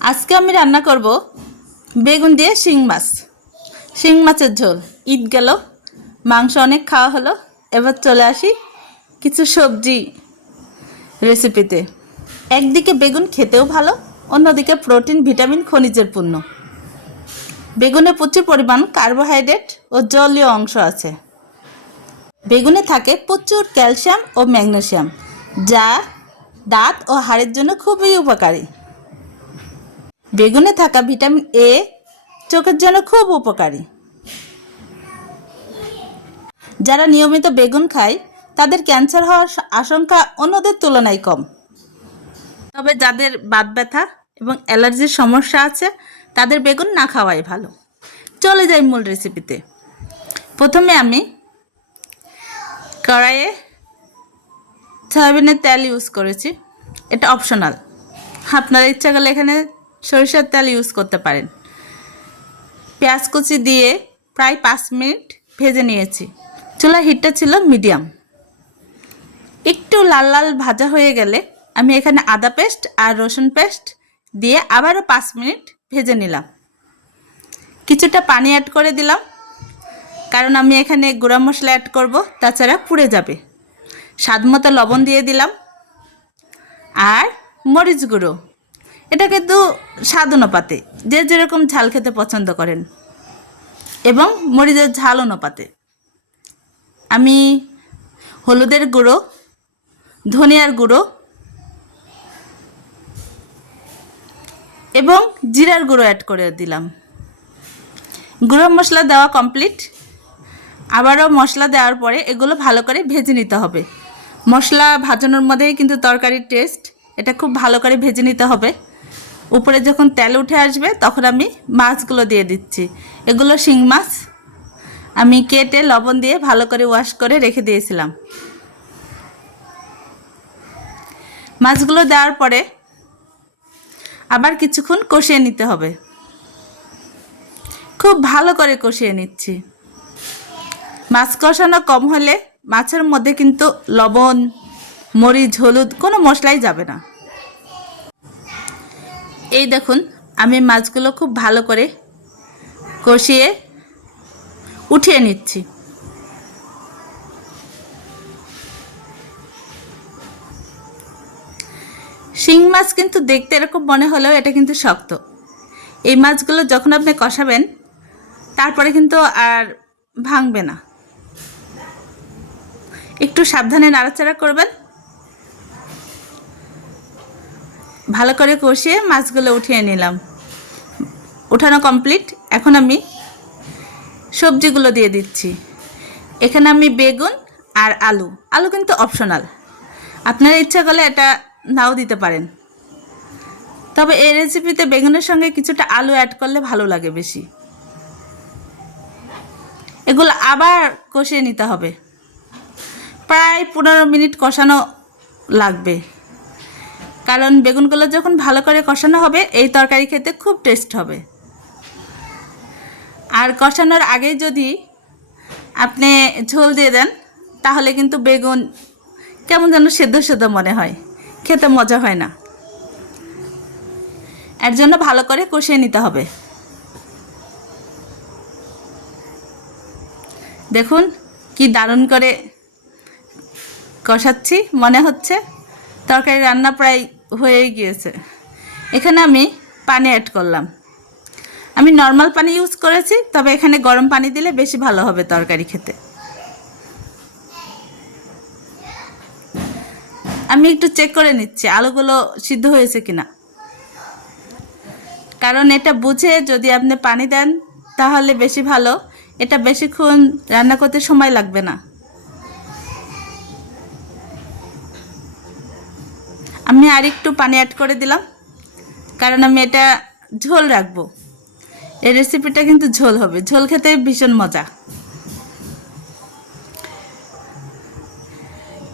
আজকে আমি রান্না করব বেগুন দিয়ে শিং মাছ। শিং মাছের ঝোল। ঈদ গেল, মাংস অনেক খাওয়া হলো। এবার চলে আসি কিছু সবজি রেসিপিতে একদিকে বেগুন খেতেও ভালো, অন্যদিকে প্রোটিন ভিটামিন খনিজের পূর্ণ বেগুনে প্রচুর পরিমাণ কার্বোহাইড্রেট ও জলীয় অংশ আছে। বেগুনে থাকে প্রচুর ক্যালসিয়াম ও ম্যাগনেসিয়াম যা দাঁত ও হাড়ের জন্য খুবই উপকারী। বেগুনে থাকা ভিটামিন এ চোখের জন্য খুব উপকারী। যারা নিয়মিত বেগুন খায়, তাদের ক্যান্সার হওয়ার আশঙ্কা অন্যদের তুলনায় কম। তবে যাদের বাত ব্যথা এবং অ্যালার্জির সমস্যা আছে, তাদের বেগুন না খাওয়াই ভালো। চলে যাই মূল রেসিপিতে। প্রথমে আমি কড়াইয়ে সয়াবিনের তেল ইউজ করেছি। এটা অপশনাল আপনারা ইচ্ছা করলে এখানে সরিষার তেল ইউজ করতে পারেন। পেঁয়াজ কুচি দিয়ে প্রায় পাঁচ মিনিট ভেজে নিয়েছি। চুলার হিটটা ছিল মিডিয়াম একটু লাল লাল ভাজা হয়ে গেলে আমি এখানে আদা পেস্ট আর রসুন পেস্ট দিয়ে আবারও পাঁচ মিনিট ভেজে নিলাম। কিছুটা পানি অ্যাড করে দিলাম। কারণ আমি এখানে গুঁড়া মশলা অ্যাড করব, তাছাড়া পুড়ে যাবে। স্বাদ মতো লবণ দিয়ে দিলাম। আর মরিচ গুঁড়ো। এটা কিন্তু স্বাদ অনুপাতে যে যেরকম ঝাল খেতে পছন্দ করেন। এবং মরিচের ঝাল অনুপাতে আমি হলুদের গুঁড়ো, ধনিয়ার গুঁড়ো এবং জিরার গুঁড়ো অ্যাড করে দিলাম। গুঁড়ো মশলা দেওয়া কমপ্লিট আবারও মশলা দেওয়ার পরে এগুলো ভালো করে ভেজে নিতে হবে। মশলা ভাজানোর মধ্যেই কিন্তু তরকারির টেস্ট এটা খুব ভালো করে ভেজে নিতে হবে। উপরে যখন তেল উঠে আসবে, তখন আমি মাছগুলো দিয়ে দিচ্ছি। এগুলো শিং মাছ। আমি কেটে লবণ দিয়ে ভালো করে ওয়াশ করে রেখে দিয়েছিলাম। মাছগুলো দেওয়ার পরে আবার কিছুক্ষণ কষিয়ে নিতে হবে। খুব ভালো করে কষিয়ে নিচ্ছি। মাছ কষানো কম হলে মাছের মধ্যে কিন্তু লবণ, মরিচ, হলুদ কোনো মশলাই যাবে না। এই দেখুন, আমি মাছগুলো খুব ভালো করে কষিয়ে উঠিয়ে নিচ্ছি। শিং মাছ কিন্তু দেখতে এরকম মনে হলেও এটা কিন্তু শক্ত। এই মাছগুলো যখন আপনি কষাবেন, তারপরে কিন্তু আর ভাঙবে না। একটু সাবধানে নাড়াচাড়া করবেন। ভালো করে কষিয়ে মাছগুলো উঠিয়ে নিলাম। উঠানো কমপ্লিট এখন আমি সবজিগুলো দিয়ে দিচ্ছি। এখানে আমি বেগুন আর আলু। আলু কিন্তু অপশনাল আপনার ইচ্ছা করলে এটা নাও দিতে পারেন। তবে এই রেসিপিতে বেগুনের সঙ্গে কিছুটা আলু অ্যাড করলে ভালো লাগে বেশি। এগুলো আবার কষিয়ে নিতে হবে। প্রায় পনেরো মিনিট কষানো লাগবে। কারণ বেগুনগুলো যখন ভালো করে কষানো হবে, এই তরকারি খেতে খুব টেস্ট হবে। আর কষানোর আগেই যদি আপনি ঝোল দিয়ে দেন, তাহলে কিন্তু বেগুন কেমন যেন সেদ্ধ সেদ্ধ মনে হয়। খেতে মজা হয় না। এর জন্য ভালো করে কষিয়ে নিতে হবে। দেখুন কি দারুণ করে কষাচ্ছি, মনে হচ্ছে। তরকারি রান্না প্রায় হয়েই গিয়েছে। এখানে আমি পানি অ্যাড করলাম। আমি নর্মাল পানি ইউজ করেছি, তবে এখানে গরম পানি দিলে বেশি ভালো হবে তরকারি খেতে। আমি একটু চেক করে নিচ্ছি, আলুগুলো সিদ্ধ হয়েছে কিনা। কারণ এটা বুঝে যদি আপনি পানি দেন, তাহলে বেশি ভালো। এটা বেশিক্ষণ রান্না করতে সময় লাগবে না। আমি আর একটু পানি অ্যাড করে দিলাম, কারণ আমি এটা ঝোল রাখব। এই রেসিপিটা কিন্তু ঝোল হবে, ঝোল খেতে ভীষণ মজা।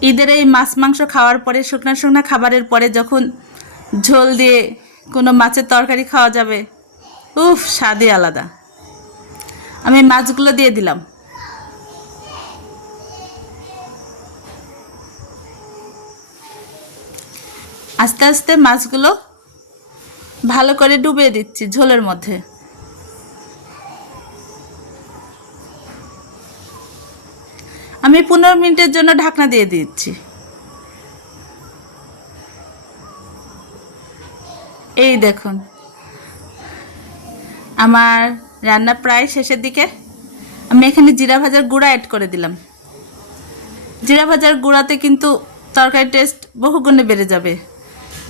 ঈদের এই মাছ মাংস খাওয়ার পরে, শুকনো শুকনো খাবারের পরে যখন ঝোল দিয়ে কোনো মাছের তরকারি খাওয়া যাবে, উফ, স্বাদই আলাদা। আমি মাছগুলো দিয়ে দিলাম। আস্তে আস্তে মাছগুলো ভালো করে ডুবিয়ে দিচ্ছি ঝোলের মধ্যে। আমি পনেরো মিনিটের জন্য ঢাকনা দিয়ে দিচ্ছি। এই দেখুন। আমার রান্না প্রায় শেষের দিকে। আমি এখানে জিরা ভাজার গুঁড়া অ্যাড করে দিলাম। জিরা ভাজার গুঁড়াতে কিন্তু তরকারি টেস্ট বহুগুণে বেড়ে যাবে।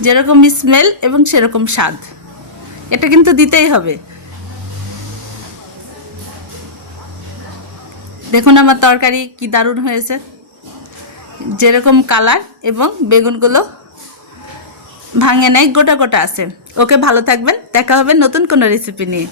যেরকম স্মেল এবং সেরকম স্বাদ। এটা কিন্তু দিতেই হবে। দেখুন আমার তরকারি কি দারুণ হয়েছে। যেরকম কালার এবং বেগুনগুলো ভাঙে নেয় গোটা গোটা আছে। ওকে ভালো থাকবেন, দেখা হবে নতুন কোনো রেসিপি নিয়ে।